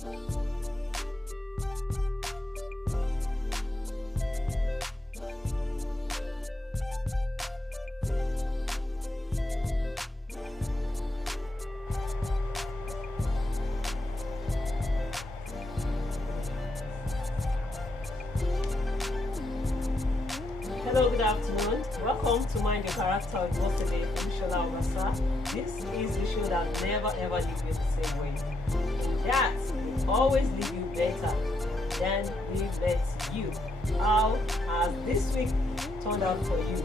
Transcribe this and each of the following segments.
Hello, good afternoon. Welcome to Mind Your Character with once again Olusola-Obasa. This is the show that never ever leaves you the same way. That will always leave you better than it lets you. How has this week turned out for you?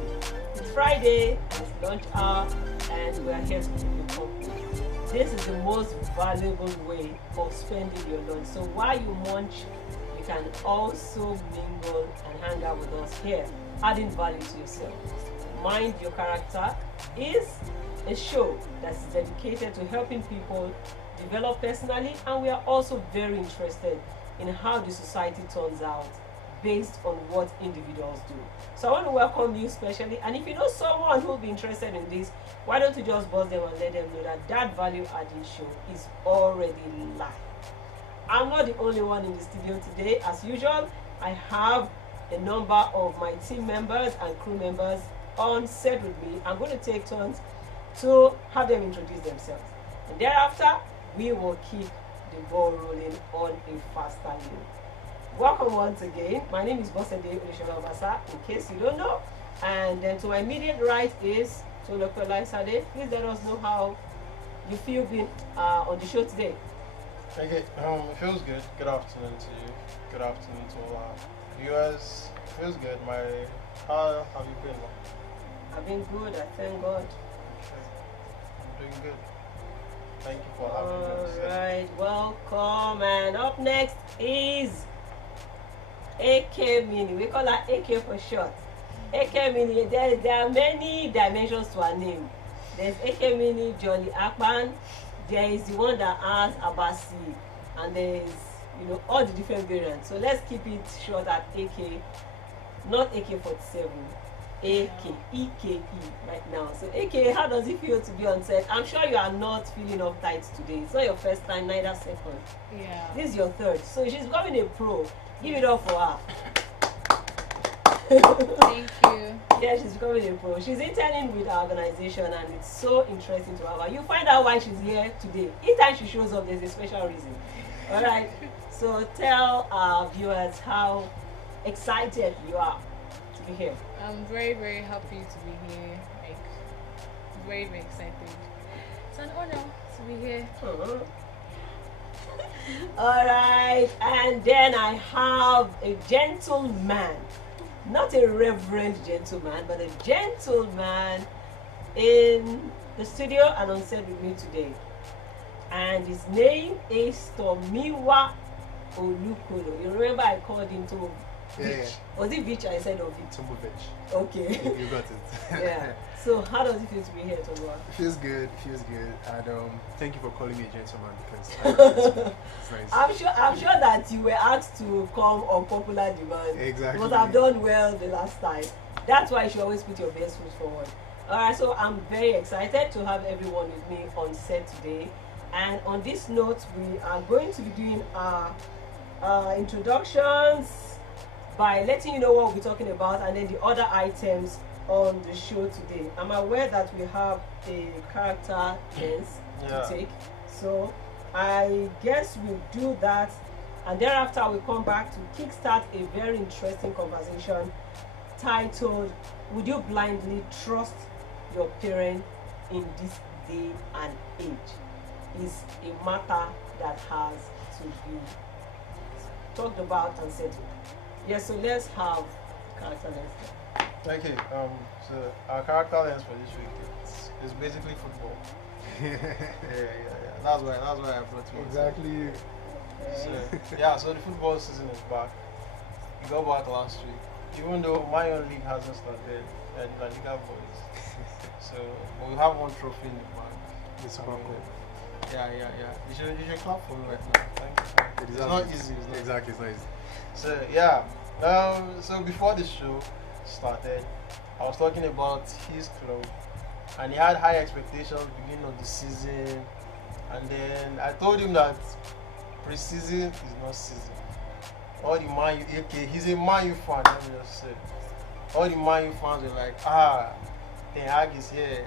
It's Friday and it's lunch hour and we are here to keep you company. This is the most valuable way of spending your lunch. So while you munch, you can also mingle and hang out with us here, adding value to yourself. Mind Your Character is a show that's dedicated to helping people develop personally, and we are also very interested in how the society turns out based on what individuals do. So I want to welcome you specially, and if you know someone who will be interested in this, why don't you just buzz them and let them know that that value adding show is already live. I'm not the only one in the studio today. As usual, I have a number of my team members and crew members on set with me. I'm going to take turns to have them introduce themselves, and thereafter we will keep the ball rolling on a faster note. Welcome once again. My name is Olusola-Obasa, in case you don't know, and then to my immediate right is Olusola-Obasa. Please let us know how you feel being on the show today. Okay, it feels good. Good afternoon to you. Good afternoon to all our viewers. It feels good. How have you been? I've been good, I thank God. Okay. I'm doing good. Thank you for having me. Alright, welcome. And up next is AK Mini. We call her AK for short. AK Mini, there are many dimensions to her name. There's AK Mini Jolly Akpan. There is the one that has Abasi, and there's all the different variants. So let's keep it short at AK, not AK-47, EKE right now. So AK, how does it feel to be on set? I'm sure you are not feeling uptight today. It's not your first time, neither second. Yeah. This is your third. So she's becoming a pro. Give it up for her. Thank you. Yeah, she's becoming a pro. She's interning with our organization, and it's so interesting to have her. You find out why she's here today. Each time she shows up, there's a special reason. All right. So tell our viewers how excited you are to be here. I'm very, very happy to be here. Like, very, very excited. It's an honor to be here. All right, and then I have a gentleman, not a reverend gentleman, but a gentleman in the studio and on set with me today. And his name is Tomiwa Olukolo. You remember I called him Tomo Beach? Yeah. Was it Beach I said of it? Tomo Beach. Okay. You got it. Yeah. So how does it feel to be here, Tomiwa? Feels good. And thank you for calling me a gentleman because it's nice. I'm sure that you were asked to come on popular demand. Exactly. You must have done well the last time. That's why you should always put your best foot forward. Alright, so I'm very excited to have everyone with me on set today. And on this note, we are going to be doing our introductions by letting you know what we're talking about, and then the other items on the show today. I'm aware that we have a character lens to take, so I guess we'll do that, and thereafter we'll come back to kickstart a very interesting conversation titled, "Would you blindly trust your parent in this day and age?" Is a matter that has to be talked about and settled. Yes, so let's have character lens. Okay, so our character lens for this week is basically football. yeah. That's why I brought you. Exactly. So the football season is back. We got back last week. Even though my own league hasn't started, and La Liga boys. So but we have one trophy in the bag. It's super cool. Yeah. You should clap for me right now. Thank you. It's not easy. Exactly, it's not easy. So yeah. So before the show started, I was talking about his club, and he had high expectations beginning of the season, and then I told him that Pre-season is not season. All the Man U, okay, he's a Man U fan. Let me just say, all the Man U fans were like, Ten Hag is here.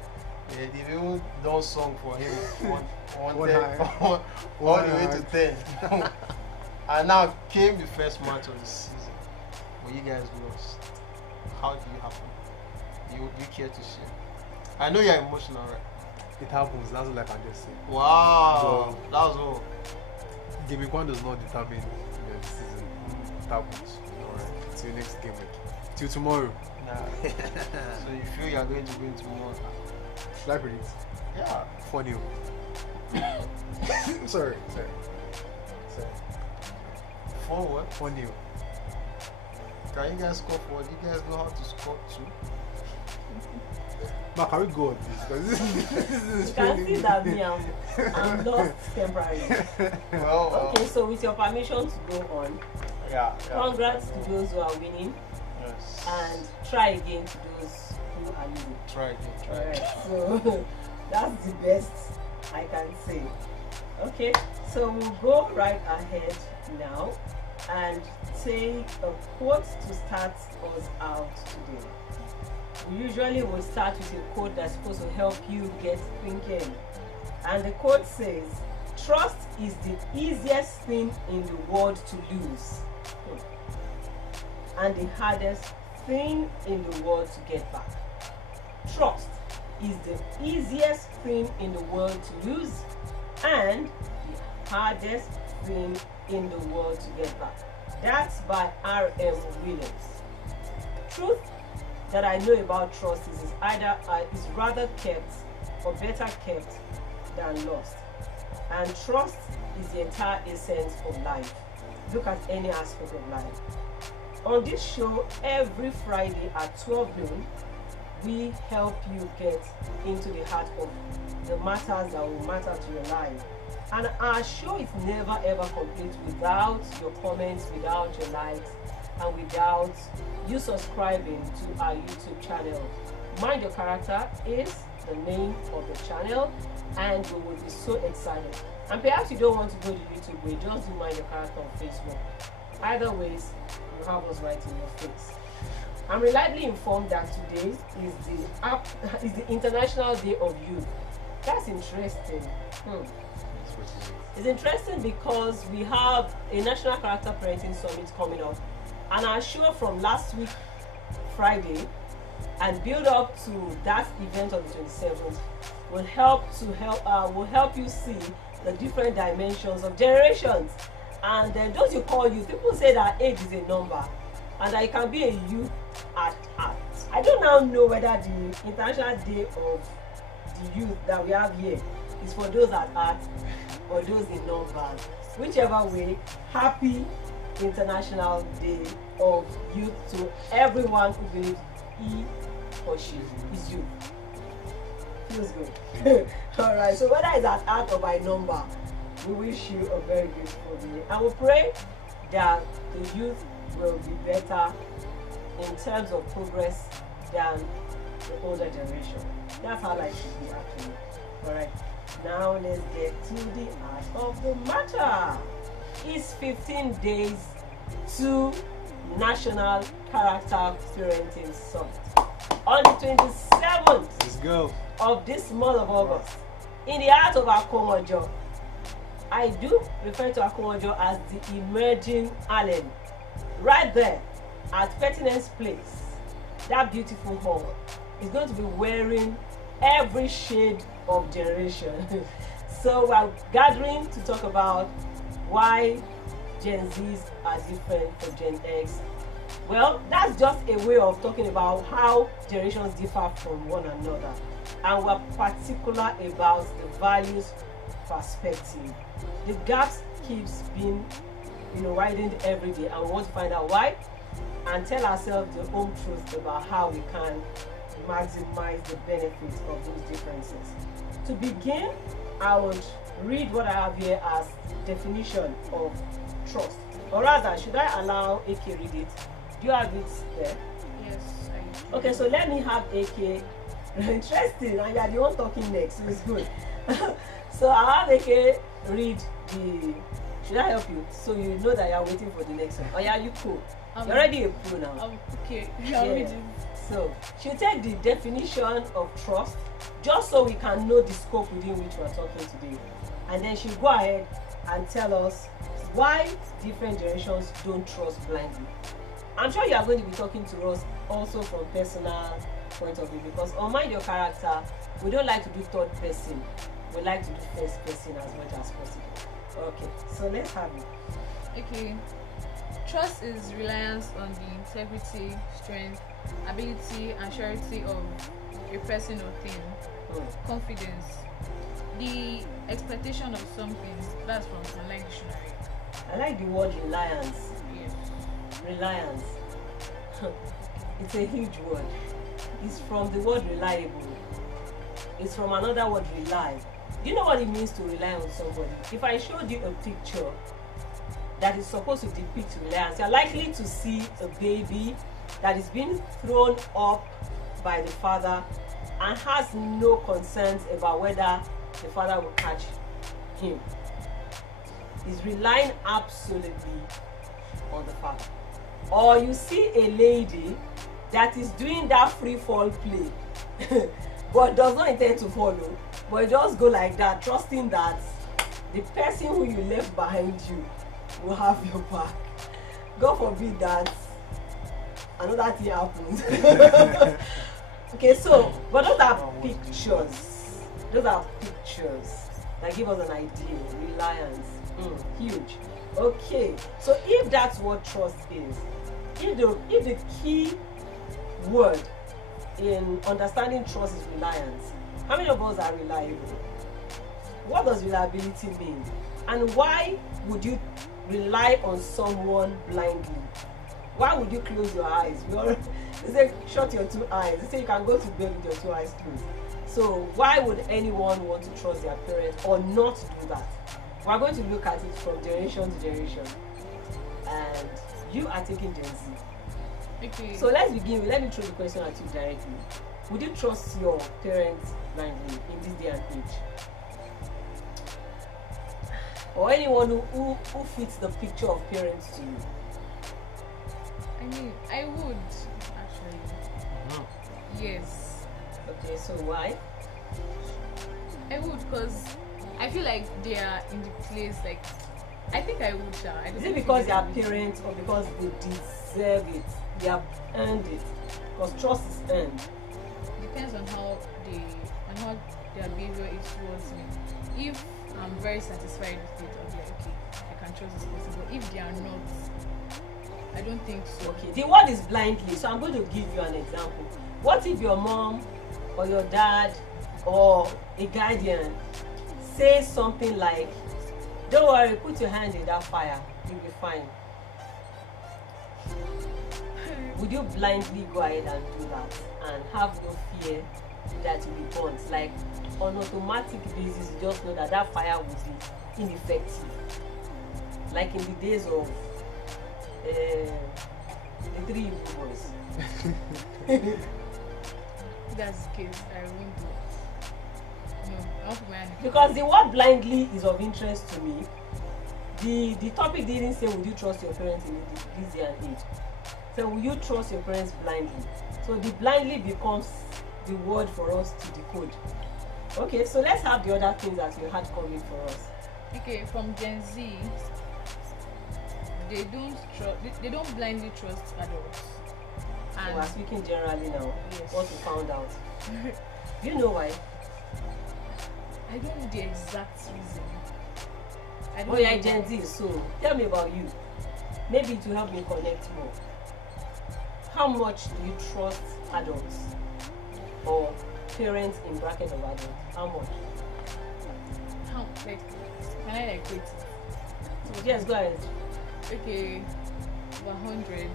Yeah, they even done song for him all the way to 10. And now came the first match of the season, but you guys lost. How do you happen? You care to share? I know you're emotional, right? It happens. That's all I can just say. Wow, that was all. Game week 1 does not determine the season. It happens. Alright. Till next game week. Till tomorrow. Nah. So you feel you're going to win tomorrow? Should I predict? Yeah. 4-0. Sorry. 4 what? 4-0. Can you guys score 4? Do you guys know how to score 2? Ma, can we go on this? Because this is You can see that me, I'm lost temporarily. Well, Okay, so with your permission to go on, yeah. congrats to those who are winning, Yes. and try again to those who are losing. Try again. Alright, so that's the best I can say. Okay, so we'll go right ahead now and take a quote to start us out today. We usually will start with a quote that's supposed to help you get thinking. And the quote says, "Trust is the easiest thing in the world to lose, and the hardest thing in the world to get back." Trust is the easiest thing in the world to lose, and the hardest thing in the world to get back. That's by R.M. Williams. Truth that I know about trust is rather kept or better kept than lost. And trust is the entire essence of life. Look at any aspect of life. On this show, every Friday at 12 noon, we help you get into the heart of the matters that will matter to your life. And our show is never ever complete without your comments, without your likes, and without you subscribing to our YouTube channel. Mind Your Character is the name of the channel, and we will be so excited. And perhaps you don't want to go the YouTube way, just do Mind Your Character on Facebook. Either ways, you have us right in your face. I'm reliably informed that today is the International Day of Youth. That's interesting. It's interesting because we have a National Character Parenting Summit coming up, and our show from last week, Friday, and build up to that event on the 27th will help you see the different dimensions of generations. And those you call youth, people say that age is a number, and that you can be a youth at heart. I don't now know whether the International Day of the Youth that we have here is for those at heart or those in numbers. Whichever way, happy International Day of Youth to everyone who believes he or she is youth. Feels good. Alright, so whether it's at heart or by number, we wish you a very beautiful day. And we pray that the youth will be better in terms of progress than the older generation. That's how life should be actually. Alright, now let's get to the heart of the matter. It's 15 days to National Character Parenting Summit. On the 27th Let's go. of this month of August, in the heart of Akomojo. I do refer to Akomojo as the emerging Allen. Right there at Pertinence Place, that beautiful hall is going to be wearing every shade of generation. So we're gathering to talk about why Gen Zs are different from Gen X. Well, that's just a way of talking about how generations differ from one another. And we're particular about the values perspective. The gaps keeps being widened every day, and we want to find out why and tell ourselves the home truth about how we can maximize the benefits of those differences. To begin, I would read what I have here as definition of trust. Or rather, should I allow AK read it? Do you have it there? Yes, I do. Okay, so let me have AK. Interesting, and you are the one talking next, so it's good. So I'll have AK read the Should I help you? So you know that you're waiting for the next one. Oh yeah, you cool. Um, You're already a pro now. Okay. Yeah. So she'll take the definition of trust, just so we can know the scope within which we're talking today. And then she'll go ahead and tell us why different generations don't trust blindly. I'm sure you are going to be talking to us also from personal point of view, because on Mind Your Character, we don't like to do third person. We like to do first person as much as possible. Okay, so let's have it. Okay. Trust is reliance on the integrity, strength, ability, and surety of a person or thing. Confidence. The expectation of something. That's from online dictionary. I like the word reliance. Yes. Reliance. It's a huge word. It's from the word reliable. It's from another word, rely. Do you know what it means to rely on somebody? If I showed you a picture that is supposed to depict reliance, you're likely to see a baby that is being thrown up by the father and has no concerns about whether the father will catch him. He's relying absolutely on the father. Or you see a lady that is doing that free fall play but does not intend to follow, but just go like that, trusting that the person who you left behind you will have your back. God forbid that another thing happens. Okay, so but those are pictures. Those are pictures that give us an idea. Reliance, huge. Okay, so if that's what trust is, if the key word in understanding trust is reliance, how many of us are reliable? What does reliability mean? And why would you rely on someone blindly? Why would you close your eyes? They say shut your two eyes. They say you can go to bed with your two eyes closed. So why would anyone want to trust their parents or not do that? We're going to look at it from generation to generation. And you are taking Gen Z. Okay. So let's begin. Let me throw the question at you directly. Would you trust your parents blindly in this day and age? Or anyone who fits the picture of parents to you? I mean, I would actually. Yes. Okay, so why? I would, because I feel like they are in the place, like, I think I would. Is it because they are parents or because they deserve it? They have earned it? Because trust is earned. Depends on how their behavior is towards me. If I'm very satisfied with it, I'll be like, okay, I can trust this person. But if they are not, I don't think so. Okay, the word is blindly, so I'm going to give you an example. What if your mom or your dad or a guardian says something like, don't worry, put your hand in that fire, you'll be fine. Would you blindly go ahead and do that and have no fear that you'll be burnt? Like on automatic basis, you just know that that fire will be ineffective. Like in the days of the three evil boys. If that's the case, I won't do it. No, I won't put my hand in. Because the word blindly is of interest to me. The topic didn't say would you trust your parents in this day and age. So will you trust your parents blindly? So the blindly becomes the word for us to decode. Okay, so let's have the other things that you had coming for us. Okay, from Gen Z, they don't blindly trust adults. So we're speaking generally now. Yes. What we found out. Do you know why? I don't know the exact reason. I don't Oh yeah, know Gen why. Z. So tell me about you. Maybe it will help me connect more. How much do you trust adults or parents in bracket of adults? How much? How, like, can I like wait? So yes, go ahead. Okay, 100.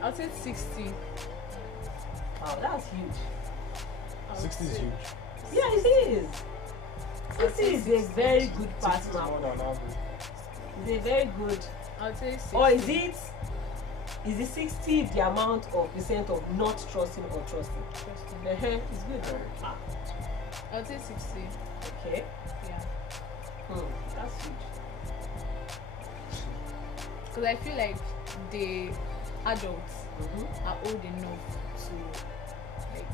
I'll say 60. Wow, that's huge. 60 is huge. Yeah, it is. 60 is a very good 60 is partner. more than average. It's a very good. I'll say 60. Or is it 60 the amount of percent of not trusting or trusting? Trusting. It's good. I'll say 60. Okay. Yeah. That's huge. Because I feel like the adults Mm-hmm. are old enough to, like,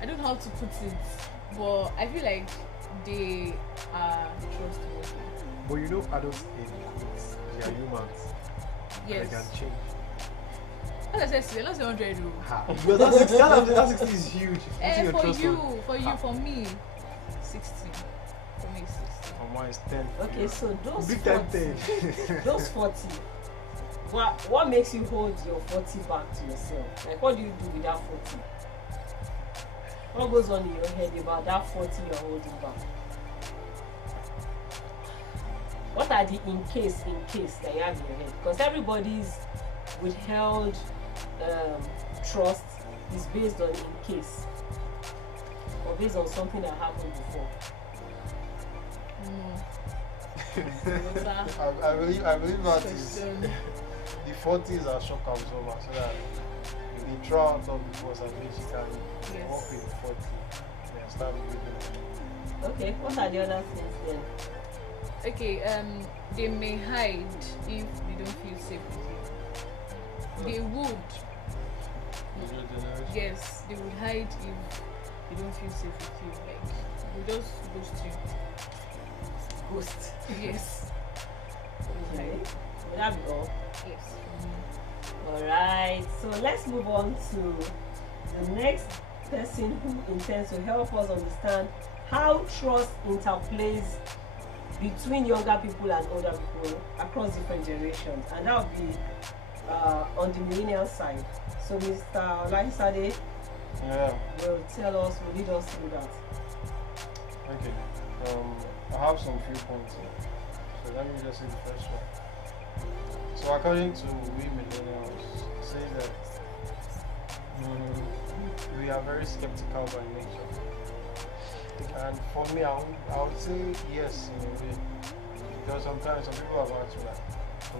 I don't know how to put it, but I feel like they are trustworthy. But you know, adults in quotes, they are humans. Yes. They can change. As I said, not 100 though. Ha. Because that 60 is huge. Putting your For trust you, on- for you, Ha. for me, 60. For me, 60. For mine is 10. Okay, so those Big 40, time 10. those 40, what makes you hold your 40 back to yourself? Like, what do you do with that 40? What goes on in your head about that 40 you're holding back? What are the in case that you have in your head? Because everybody's withheld trust is based on in case, or based on something that happened before. I believe that is Question. the 40s are shock absorber, so that if they throw out of the force, at least you can Yes. walk with the 40 and start building. Okay, what are the other things then? Okay, they may hide if they don't feel safe with you. They would, yes, they would hide if they don't feel safe with you. Like, they just ghost you. Ghost. Yes. Okay. Would that be all? Yes. Alright, so let's move on to the next person who intends to help us understand how trust interplays between younger people and older people across different generations, and that would be on the millennial side. So Mr. Olaisade Yeah. will lead us through that. Okay. I have some few points here. So let me just say the first one. So according to we millennials, it says that we are very skeptical by nature. And for me, I would say yes in a way. Because sometimes some people have asked me like, so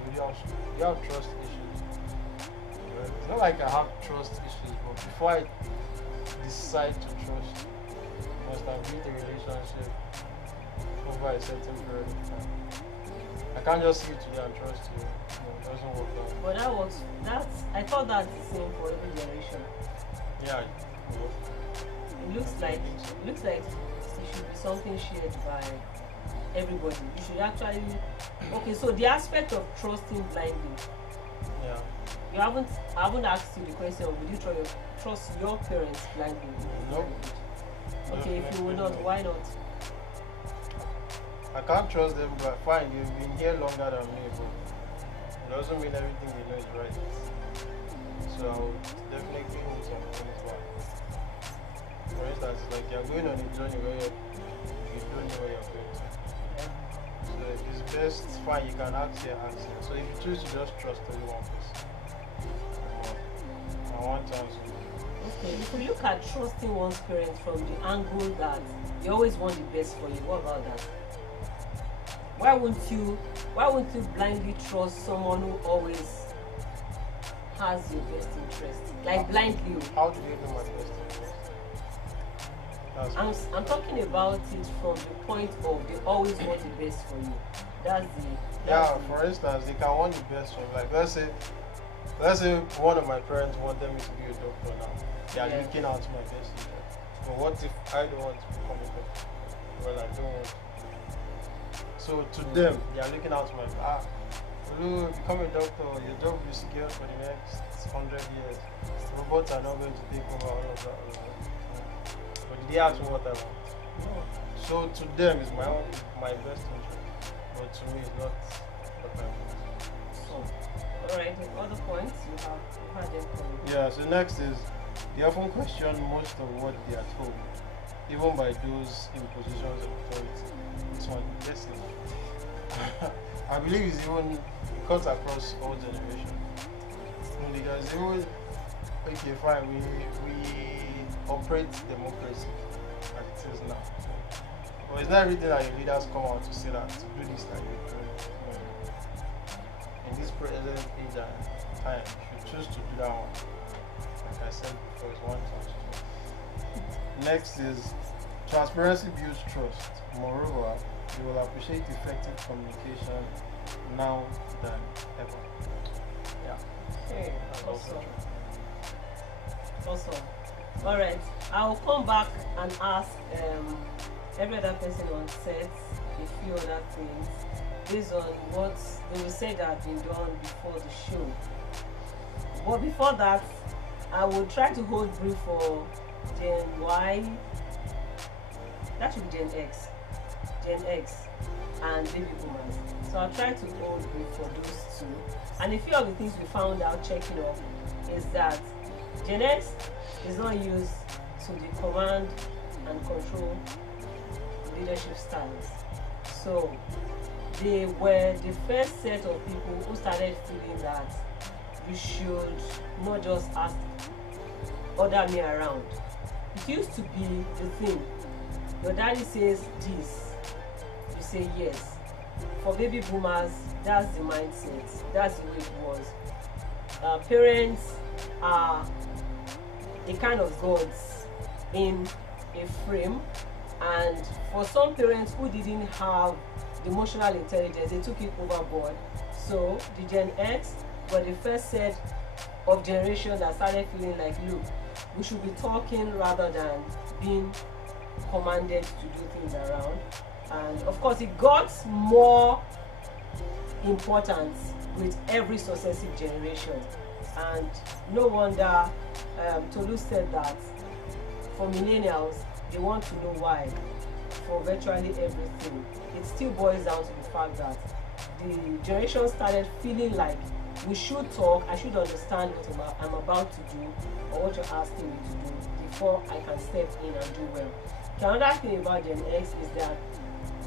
you have trust issues. It's not like I have trust issues, but before I decide to trust, I must have built a relationship over a certain period of time. I can't just see you today and trust you. No, it doesn't work that way. But I thought that's the same for every generation. Yeah. It looks like it should be something shared by everybody. You should actually so the aspect of trusting blindly. Yeah. I haven't asked you the question, would you trust your parents blindly? Nope. Okay, if you will not, why not? I can't trust them, but fine, they've been here longer than me, but it doesn't mean everything they know is right. So I would definitely hold some things back. For instance, it's like you're going on a journey where you don't know where you're going to. So it's best, fine, you can ask here. So if you choose to just trust only one person, I want chance to. Okay, if we look at trusting one's parents from the angle that they always want the best for you, what about that? Why won't you blindly trust someone who always has your best interest? Like blindly. How do they know my best interest? I'm talking about it from the point of they always want the best for you. For instance, they can want the best for me. Like let's say one of my parents wanted me to be a doctor now. They are looking out my best interest. But what if I don't want to become a doctor? Well, I don't want to. So to them, they are looking out my become a doctor, your job will be secure for the next 100 years. Robots are not going to take over all of that. But did they ask me what I want? No. So to them it's my best interest. But to me it's not what I want. So alright, the other points you had them coming. Yeah, so next is they often question most of what they are told, even by those in positions of authority. This one, yes, I believe it's even cuts across all generations. Because they always, okay, fine, we operate democracy as it is now. But it's not everything that your leaders come out to say that to do this that you're doing. In this present age and time, if you choose to do that one, like I said before, it's one chance. Next is Transparency builds trust. Moreover, you will appreciate effective communication now than ever. Yeah. Okay, That's also awesome. true. Awesome. All right, I'll come back and ask every other person on set a few other things based on what they will say that have been done before the show. But before that, I will try to hold brief for Gen Y. That should be Gen X, and baby boomers. So I'll try to hold brief for those two. And a few of the things we found out checking up is that Gen X is not used to the command and control leadership styles. So they were the first set of people who started feeling that you should not just ask order me around. It used to be the thing. Your daddy says this, you say yes. For baby boomers, that's the mindset. That's the way it was. Parents are a kind of gods in a frame, and for some parents who didn't have the emotional intelligence, they took it overboard. So the Gen X were the first set of generation that started feeling like, look, we should be talking rather than being commanded to do things around. And of course, it got more important with every successive generation. And no wonder Tolu said that for millennials, they want to know why for virtually everything. It still boils down to the fact that the generation started feeling like we should talk, I should understand what I'm about to do or what you're asking me to do before I can step in and do well. The another thing about Gen X is that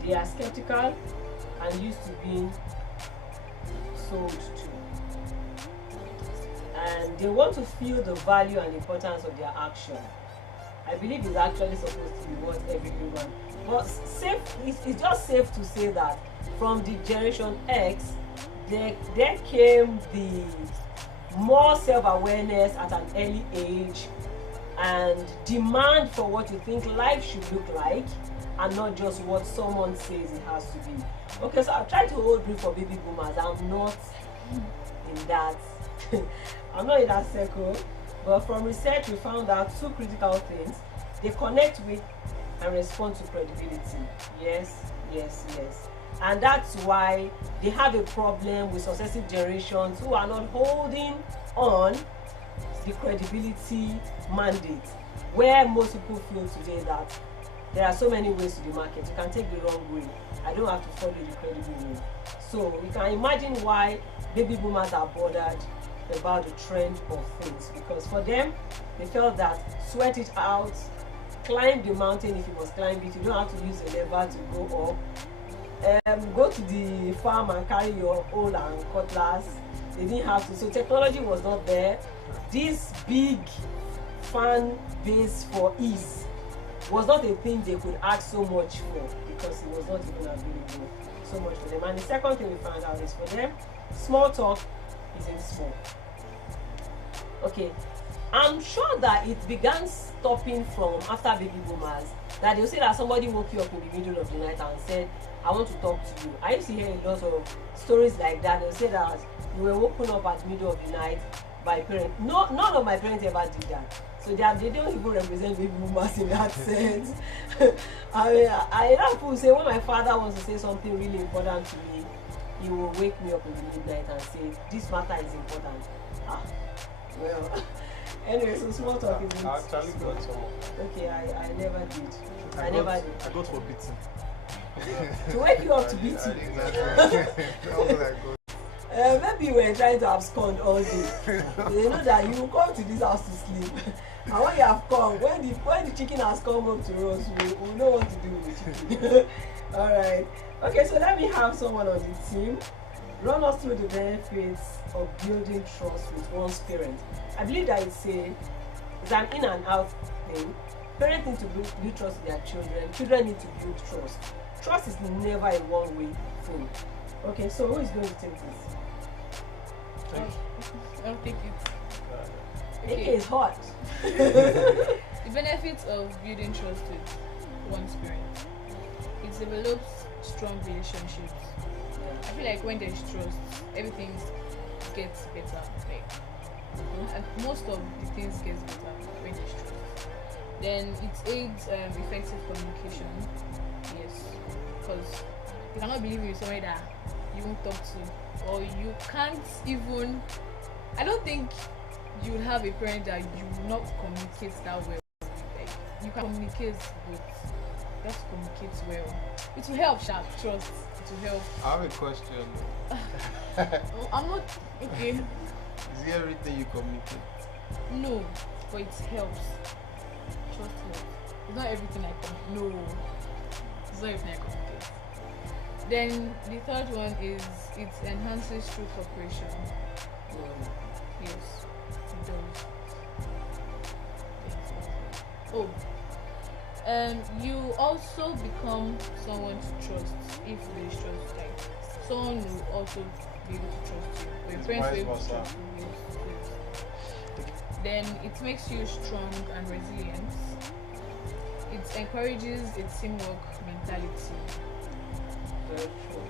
they are skeptical and used to being sold to. And they want to feel the value and importance of their action. I believe it's actually supposed to be what everyone. But it's just safe to say that from the Generation X, there came the more self-awareness at an early age and demand for what you think life should look like and not just what someone says it has to be. Okay, so I've tried to hold brief for baby boomers. I'm not in that I'm not in that circle, but from research we found out two critical things. They connect with and respond to credibility. Yes. And that's why they have a problem with successive generations who are not holding on the credibility mandate, where most people feel today that there are so many ways to the market. You can take the wrong way. I don't have to follow the credible way. So you can imagine why baby boomers are bothered about the trend of things, because for them, they felt that sweat it out, climb the mountain if you must climb it. You don't have to use a lever to go up. Go to the farm and carry your own and cutlass. They didn't have to. So technology was not there. This big fan base for ease was not a thing they could ask so much for, because it was not even available so much for them. And the second thing we found out is for them, small talk isn't small. Okay, I'm sure that it began stopping from after baby boomers, that they'll say that somebody woke you up in the middle of the night and said, I want to talk to you. I used to hear a lot of stories like that. They'll say that you were woken up at the middle of the night by parents. No, none of my parents ever did that. So they don't even represent baby boomers in that sense. I mean, I hear people say when my father wants to say something really important to me, he will wake me up in the midnight and say, this matter is important. Well, anyway, so small talk is I actually got some. Okay, I never did. I got for beating. To wake you up to beat you. Maybe you were trying to abscond all day. They know that you will come to this house to sleep. And when you have come, when the chicken has come home to us, we know what to do with the chicken. Alright. Okay, so let me have someone on the team run us through the benefits of building trust with one's parents. I believe that it's an in and out thing. Parents need to build trust with their children. Children need to build trust. Trust is never a one-way thing. Okay, so who is going to take this? I'll take it. AK is hot. The benefits of building trust with one's parents. It develops strong relationships. I feel like when there's trust, everything gets better. Like, and most of the things gets better when there's trust. Then it aids effective communication. Yes, because you cannot believe in somebody that you won't talk to, or you can't even. I don't think you would have a parent that you will not communicate that well. Like, you can communicate, but you have to communicate well. It will help, trust. It will help. I have a question. I'm not okay. Is it everything you communicate? No, but it helps. Trust helps. It's not everything I communicate. No, it's not everything I communicate. Then the third one is it enhances true cooperation. Yes, it does. Oh, you also become someone to trust if there is trust. Like, someone will also be able to trust you. Or your It's friends will vice be able to versa. trust you. Yes. Then it makes you strong and resilient. It encourages a teamwork mentality. Very true.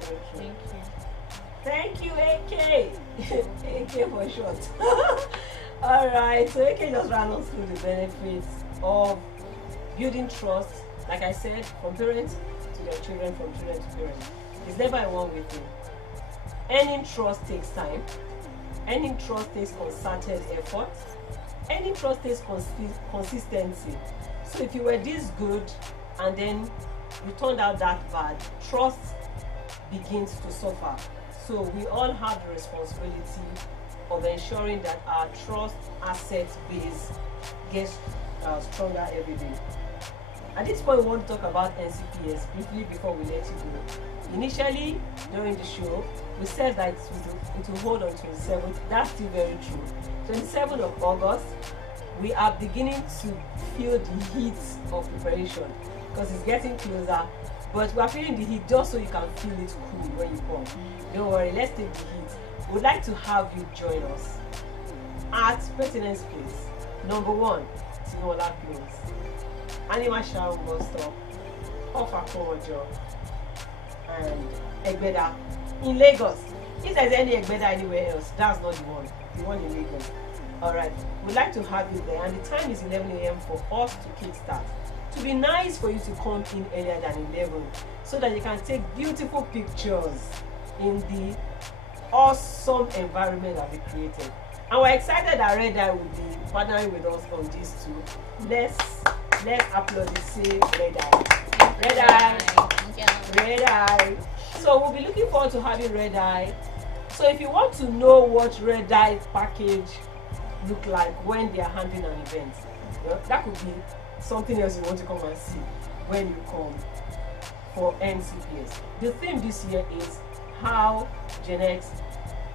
Very true. Thank you. Thank you, AK. AK for short. Alright, so AK just ran us through the benefits of building trust, like I said, from parents to their children, from children to parents. It's never a one-way thing. Earning trust takes time. Earning trust takes concerted effort. Earning trust takes consistency. So if you were this good and then you turned out that bad, trust begins to suffer. So we all have the responsibility of ensuring that our trust asset base gets stronger every day. At this point, we want to talk about NCPS briefly before we let you go. Initially, during the show, we said that it will hold on 27th. That's still very true. 27th of August, we are beginning to feel the heat of preparation because it's getting closer. But we are feeling the heat just so you can feel it cool when you come. Don't worry, let's take the heat. We'd like to have you join us at Pertinence Place, number 1, Tinola Close, Animal Shower Bus Stop, off Akomojo, and Egbeda in Lagos. If there's any Egbeda anywhere else, that's not the one in Lagos. Alright, we'd like to have you there, and the time is 11 a.m. for us to kickstart. To be nice for you to come in earlier than 11 so that you can take beautiful pictures in the awesome environment that we created. And we're excited that Red Eye will be partnering with us on this too. Let's applaud the same Red Eye. Red Eye. Red Eye. So we'll be looking forward to having Red Eye. So if you want to know what Red Eye package look like when they are handling an event, well, that could be something else you want to come and see when you come for NCPS. The theme this year is how Gen X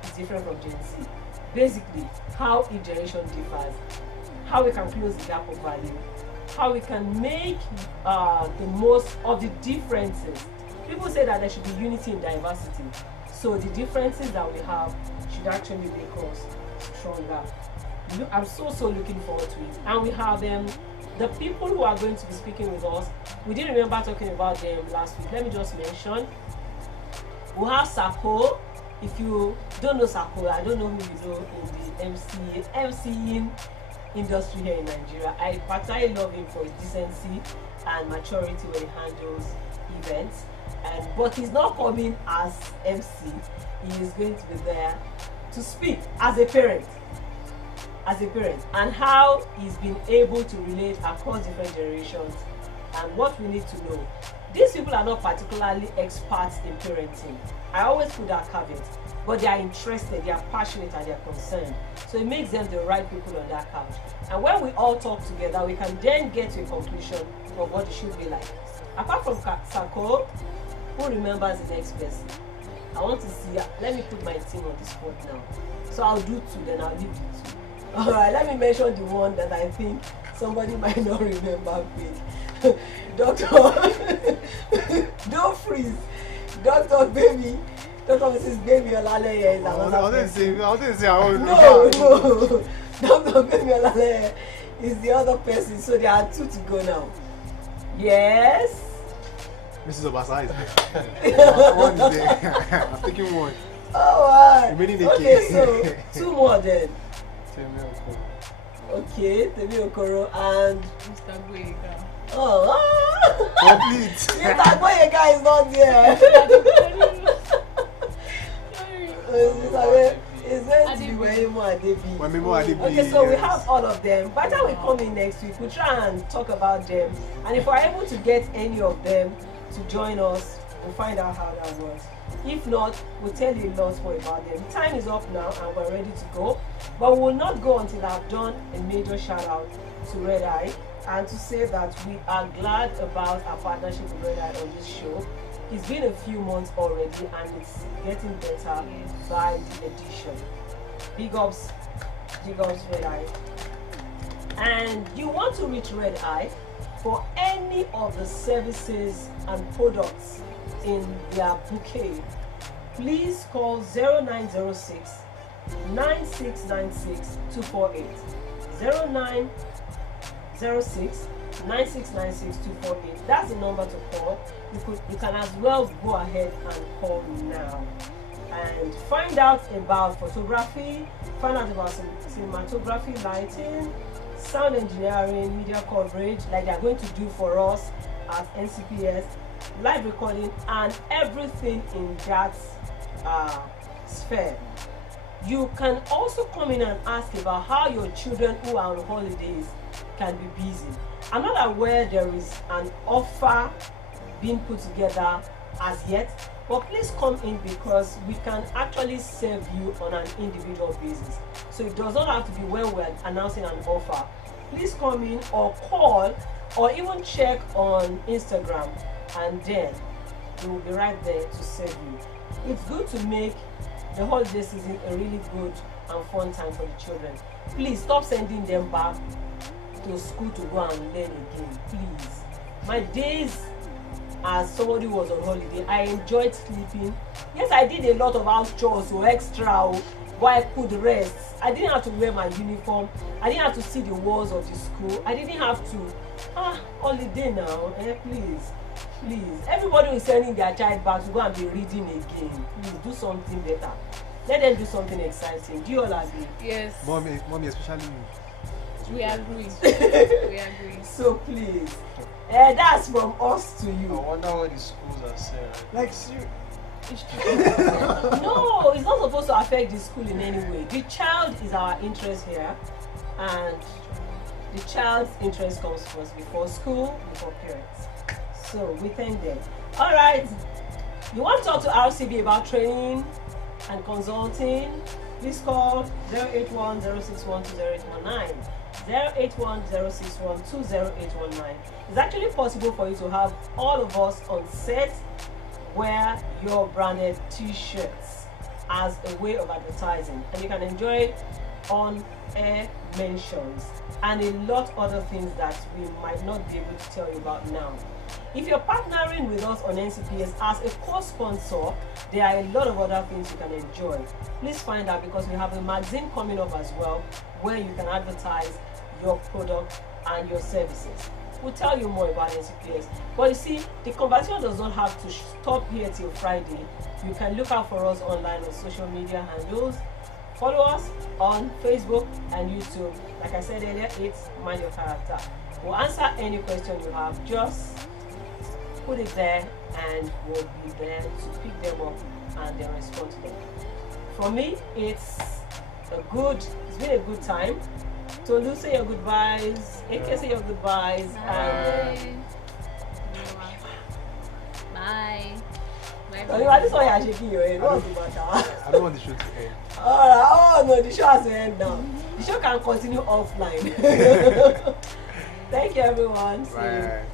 is different from Gen Z. Basically, how each generation differs, how we can close the gap of value, how we can make the most of the differences. People say that there should be unity in diversity. So the differences that we have should actually make us stronger. I'm so looking forward to it. And we have the people who are going to be speaking with us. We didn't remember talking about them last week. Let me just mention. We have Sako. If you don't know Sako, I don't know who you know in the MCing industry here in Nigeria. I particularly love him for his decency and maturity when he handles events. But he's not coming as MC. He is going to be there to speak as a parent. And how he's been able to relate across different generations and what we need to know. These people are not particularly experts in parenting. I always put that caveat, but they are interested, they are passionate, and they are concerned. So it makes them the right people on that couch. And when we all talk together, we can then get to a conclusion of what it should be like. Apart from Sako, who remembers the next person? I want to see, let me put my team on the spot now. So I'll do 2, then I'll leave the 2. Alright, let me mention the one that I think somebody might not remember quick. Doctor, don't freeze. Doctor Baby, Dr. Mrs. Baby Olaleye is another person. I didn't say I was. No. Dr. Baby Olaleye is the other person. So there are 2 to go now. Yes. Mrs. Obasa is there. One is there. I'm taking one. Alright. Remaining the Okay, case. so 2 more then. Temi Okoro. Okay, Temi Okoro and Mr. Boyega. oh. Complete. Mr. Boyega is not there. Sorry. It's going to be Wemimo Adebi. Wemimo Adebi, Okay, so we yes. have all of them. By the time we come in next week, we'll try and talk about them. And if we're able to get any of them to join us, we'll find out how that works. If not, we'll tell you lots more about them. The time is up now and we're ready to go. But we will not go until I've done a major shout out to Red Eye and to say that we are glad about our partnership with Red Eye on this show. It's been a few months already and it's getting better by the edition. Big ups Red Eye. And you want to reach Red Eye for any of the services and products in their bouquet, please call 0906 9696 248. 0906 9696 248. That's the number to call. You can as well go ahead and call now and find out about photography, find out about cinematography, lighting, sound engineering, media coverage like they are going to do for us at NCPS, live recording and everything in that sphere. You can also come in and ask about how your children who are on holidays can be busy. I'm not aware there is an offer being put together as yet, but please come in because we can actually serve you on an individual basis. So it does not have to be when we're announcing an offer. Please come in or call or even check on Instagram and then we will be right there to serve you. It's good to make the holiday season a really good and fun time for the children. Please stop sending them back to school to go and learn again, please. My days as somebody who was on holiday, I enjoyed sleeping. Yes, I did a lot of house chores or extra, but I could rest. I didn't have to wear my uniform. I didn't have to see the walls of the school. I didn't have to holiday now, please. Everybody is sending their child back to go and be reading again. Please do something better. Let them do something exciting. Do you all agree? Yes. Mommy, especially you. We agree. We agree. So please, that's from us to I you. wonder what the schools are saying. Like, you. It's true. No, it's not supposed to affect the school in any way. The child is our interest here, and the child's interest comes first before school, before parents. So we thank them. All right. You want to talk to RCB about training and consulting? Please call 081 061 2019. 081 061 2019. It's actually possible for you to have all of us on set wear your branded t-shirts as a way of advertising, and you can enjoy on air mentions and a lot other things that we might not be able to tell you about now. If you're partnering with us on NCPS as a co-sponsor, there are a lot of other things you can enjoy. Please find out because we have a magazine coming up as well where you can advertise your product and your services. We'll tell you more about NCPS. But you see, the conversation does not have to stop here till Friday. You can look out for us online on social media handles. Follow us on Facebook and YouTube. Like I said earlier, it's Mind Your Character. We'll answer any question you have. Just put it there and we'll be there to pick them up and then respond to them. For me, it's been a good time. Tolu, say your goodbyes. AK, say your goodbyes. Bye. Bye. Bye. This is why you're shaking your head. What's the matter? I don't want the show to end. Oh no, the show has to end now. The show can continue offline. Thank you, everyone. See you. Bye.